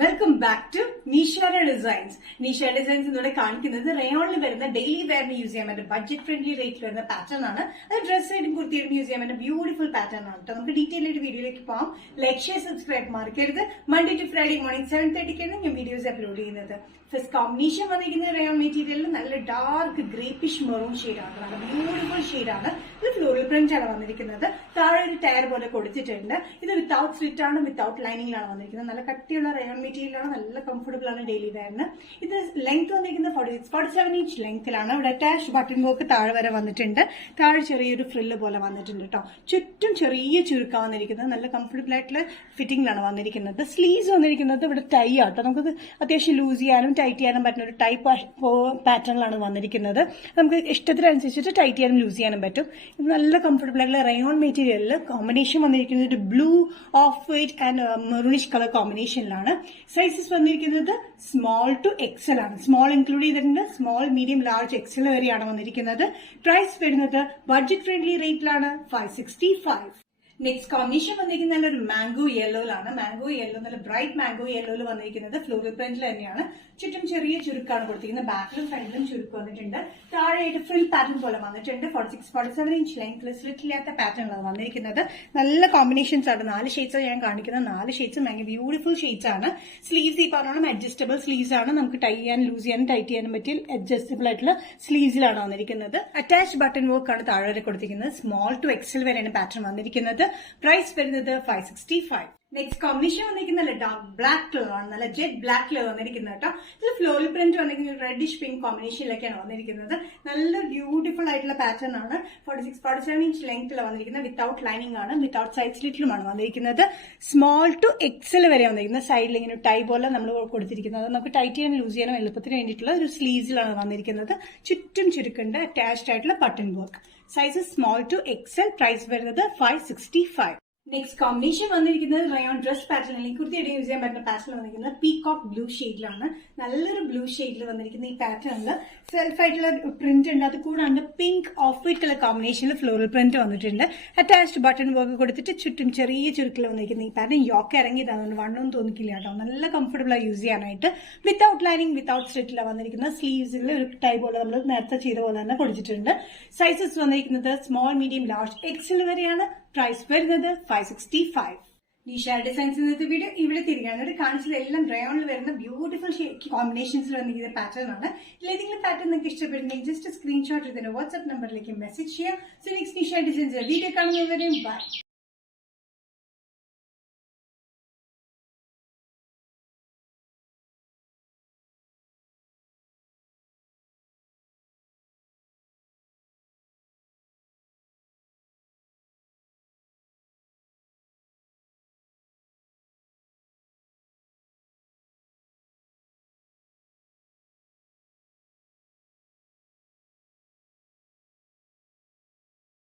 Welcome back to നിഷയുടെ designs. Nisha designs ഇതോടെ കാണിക്കുന്നത് റയോണിൽ വരുന്ന ഡെയിലി വെയറിന് യൂസ് ചെയ്യാൻ പറ്റും ബഡ്ജറ്റ് ഫ്രണ്ട്ലി റേറ്റിൽ വരുന്ന പാറ്റേൺ ആണ്. അത് ഡ്രസ് ആയിട്ടും കുർത്തിയായിട്ടും യൂസ് ചെയ്യാൻ പറ്റുന്ന ബ്യൂട്ടിഫുൾ പാറ്റേൺ ആണ്. നമുക്ക് ഡീറ്റെയിൽ ആയിട്ട് വീഡിയോയിലേക്ക് പോകാം. ലൈക്ക് ഷെയർ സബ്സ്ക്രൈബ് മറക്കരുത്. മൺഡേ ടു ഫ്രൈഡേ മോർണിംഗ് 7:30 ഞാൻ വീഡിയോസ് അപ്ലോഡ് ചെയ്യുന്നത്. ഫസ്റ്റ് കോമ്പിനേഷൻ വന്നിരിക്കുന്ന റയോൺ മെറ്റീരിയലിൽ നല്ല ഡാർക്ക് ഗ്രേപ്പിഷ് മെറൂൺ ഷെയ്ഡാണ്. നല്ല ബ്യൂട്ടിഫുൾ ഷെയ്ഡാണ്. ഇത് ഫ്ലോറൽ പ്രിന്റ് ആണ് വന്നിരിക്കുന്നത്. താഴെ ഒരു ടയർ പോലെ കൊടുത്തിട്ടുണ്ട്. ഇത് വിത്തൌട്ട് സ്ലിറ്റ് ആണ്, വിത്തൌട്ട് ലൈനിങ്ങിലാണ് വന്നിരിക്കുന്നത്. നല്ല കട്ടിയുള്ള റയോൺ മെറ്റീരിയലാണ്. നല്ല കംഫർട്ടബിൾ ആണ് ഡെയിലി വെയറിന്. ഇത് ലെങ്ത് വന്നിരിക്കുന്നത് 47 ഇഞ്ച് ലെങ്ത്തിലാണ്. ഇവിടെ അറ്റാച്ച് ബട്ടൺ വർക്ക് താഴെ വരെ വന്നിട്ടുണ്ട്. താഴെ ചെറിയൊരു ഫ്രില്ല് പോലെ വന്നിട്ടുണ്ട് കേട്ടോ. ചുറ്റും ചെറിയ ചുരുക്കം വന്നിരിക്കുന്നത്. നല്ല കംഫർട്ടബിൾ ആയിട്ടുള്ള ഫിറ്റിംഗിലാണ് വന്നിരിക്കുന്നത്. സ്ലീവ്സ് വന്നിരിക്കുന്നത് ഇവിടെ ടൈ ആട്ടോ. നമുക്കത് അത്യാവശ്യം ലൂസ് ചെയ്യാനും ടൈറ്റ് ചെയ്യാനും പറ്റുന്ന ഒരു ടൈപ്പ് പാറ്റേണിലാണ് വന്നിരിക്കുന്നത്. നമുക്ക് ഇഷ്ടത്തിനനുസരിച്ചിട്ട് ടൈറ്റ് ചെയ്യാനും ലൂസ് ചെയ്യാനും പറ്റും. ഇത് നല്ല കംഫർട്ടബിൾ ആയിട്ടുള്ള റയോൺ മെറ്റീരിയലിൽ കോമ്പിനേഷൻ വന്നിരിക്കുന്നത് ഒരു blue off white and maroonish colour കോമ്പിനേഷനിലാണ്. സൈസസ് വന്നിരിക്കുന്നത് സ്മോൾ ടു എക്സൽ ആണ്. സ്മോൾ ഇൻക്ലൂഡ് ചെയ്തിട്ടുണ്ട്. സ്മോൾ, മീഡിയം, ലാർജ്, എക്സൽ വരെയാണ് വന്നിരിക്കുന്നത്. പ്രൈസ് വരുന്നത് ബഡ്ജറ്റ് ഫ്രണ്ട്ലി റേറ്റിലാണ് 565. നെക്സ്റ്റ് കോമ്പിനേഷൻ വന്നിരിക്കുന്നത് നല്ലൊരു മാംഗോ യെല്ലോയിലാണ്. മാംഗോ യെല്ലോ നല്ല ബ്രൈറ്റ് മാംഗോ യെല്ലോയിൽ വന്നിരിക്കുന്നത് ഫ്ലോറൽ പ്രിന്റിൽ തന്നെയാണ്. ചുറ്റും ചെറിയ ചുരുക്കാണ് കൊടുത്തിരിക്കുന്നത്. ബാക്കിലും ഫ്രണ്ടിലും ചുരുക്ക് വന്നിട്ടുണ്ട്. താഴെയായിട്ട് ഫ്രിൽ പാറ്റേൺ പോലെ വന്നിട്ടുണ്ട്. 47 ഇഞ്ച് ലെങ്ത്തിൽ സ്ലിറ്റ് ഇല്ലാത്ത പാറ്റേണിലാണ് വന്നിരിക്കുന്നത്. നല്ല കോമ്പിനേഷൻസ് ആണ്. 4 ഷെയ്ഡ്സ് ഞാൻ കാണിക്കുന്നത്. 4 ഷെയ്ഡ്സും ഭയങ്കര ബ്യൂട്ടിഫുൾ ഷെയ്ഡ്സ് ആണ്. സ്ലീവ്സ് ഈ പറഞ്ഞോളം അഡ്ജസ്റ്റബിൾ സ്ലീവ്സ് ആണ്. നമുക്ക് ടൈ ചെയ്യാനും ലൂസ് ചെയ്യാനും ടൈറ്റ് ചെയ്യാനും പറ്റിയ അഡ്ജസ്റ്റബിൾ ആയിട്ടുള്ള സ്ലീവ്സിലാണ് വന്നിരിക്കുന്നത്. അറ്റാച്ച് ബട്ടൺ വർക്ക് ആണ് താഴെ വരെ കൊടുത്തിരിക്കുന്നത്. സ്മോൾ ടു എക്സൽ വരെയാണ് പാറ്റേൺ വന്നിരിക്കുന്നത്. പ്രൈസ് വരുന്നത് 565. നെക്സ്റ്റ് കോമ്പിനേഷൻ വന്നിരിക്കുന്ന ഡാർക്ക് ബ്ലാക്ക് കളർ ആണ്. നല്ല ജെറ്റ് ബ്ലാക്ക് കളർ വന്നിരിക്കുന്നത് കേട്ടോ. ഇതിൽ ഫ്ലോറൽ പ്രിന്റ് വന്നിരിക്കുന്നത് റെഡിഷ് പിങ്ക് കോമ്പിനേഷനിലൊക്കെയാണ് വന്നിരിക്കുന്നത്. നല്ല ബ്യൂട്ടിഫുൾ ആയിട്ടുള്ള പാറ്റേൺ ആണ്. 47 ഇഞ്ച് ലെങ്ത്തിൽ വന്നിരിക്കുന്നത്. വിത്തൌട്ട് ലൈനിങ് ആണ്. വിത്തൌട്ട് സൈഡ് സ്ലിറ്റിലുമാണ് വന്നിരിക്കുന്നത്. സ്മോൾ ടു എക്സൽ വരെ വന്നിരിക്കുന്നത്. സൈഡിൽ ഇങ്ങനെ ടൈ പോലെ നമ്മൾ കൊടുത്തിരിക്കുന്നത്. നമുക്ക് ടൈറ്റ് ചെയ്യാനും ലൂസ് ചെയ്യാനും എളുപ്പത്തിന് വേണ്ടിയിട്ടുള്ള ഒരു സ്ലീവ്സിലാണ് വന്നിരിക്കുന്നത്. ചുറ്റും ചുരുക്കുണ്ട്. അറ്റാച്ച്ഡ് ആയിട്ടുള്ള button work. Sizes small to XL. Price വരുന്നത് 565. നെക്സ്റ്റ് കോമ്പിനേഷൻ വന്നിരിക്കുന്നത് റയോൺ ഡ്രസ് പാറ്റേണിൽ കുർത്തിയുടെ യൂസ് ചെയ്യാൻ പറ്റുന്ന പാറ്റേൺ വന്നിരിക്കുന്നത് പീകോക്ക് ബ്ലൂ ഷെയ്ഡിലാണ്. നല്ലൊരു ബ്ലൂ ഷെയ്ഡിൽ വന്നിരിക്കുന്ന ഈ പാറ്റേണിൽ സെൽഫ് ആയിട്ടുള്ള പ്രിന്റ് ഉണ്ട്. അത് കൂടാണ്ട് പിങ്ക് ഓഫ് വൈറ്റ് കളർ കോമ്പിനേഷനിൽ ഫ്ലോറൽ പ്രിന്റ് വന്നിട്ടുണ്ട്. അറ്റാച്ച്ഡ് ബട്ടൺ വർക്ക് കൊടുത്തിട്ട് ചുറ്റും ചെറിയ ചുരുക്കിൽ വന്നിരിക്കുന്ന ഈ പാറ്റേൺ യോക്ക് ഇറങ്ങിയതാണ്. വണ്ണൊന്നും തോന്നിക്കില്ല കേട്ടോ. നല്ല കംഫർട്ടബിൾ ആയി യൂസ് ചെയ്യാനായിട്ട്. വിത്തൌട്ട് ലൈനിങ്, വിത്തൌട്ട് സ്ലിറ്റിലാണ് വന്നിരിക്കുന്നത്. സ്ലീവ്സിൽ ഒരു ടൈ പോലെ നമ്മൾ നേരത്തെ ചെയ്ത പോലെ തന്നെ കൊടുത്തിട്ടുണ്ട്. സൈസസ് വന്നിരിക്കുന്നത് സ്മോൾ, മീഡിയം, ലാർജ്, എക്സൽ വരെയാണ്. പ്രൈസ് വരുന്നത് 565. നിഷ ഡിസൈൻസ് ഇന്നത്തെ വീഡിയോ ഇവിടെ തിരികെ കാണിച്ചതെല്ലാം റയോണിൽ വരുന്ന ബ്യൂട്ടിഫുൾ കോമ്പിനേഷൻസിൽ വന്നിരിക്കുന്ന പാറ്റേൺ ആണ്. ഏതെങ്കിലും പാറ്റേൺ നിങ്ങൾക്ക് ഇഷ്ടപ്പെടുന്നെങ്കിൽ ജസ്റ്റ് സ്ക്രീൻഷോട്ട് ഇതിന്റെ വാട്സ്ആപ്പ് നമ്പറിലേക്ക് മെസ്സേജ് ചെയ്യാം. So next Nisha designs video കാണുന്നവരെയും ബൈ.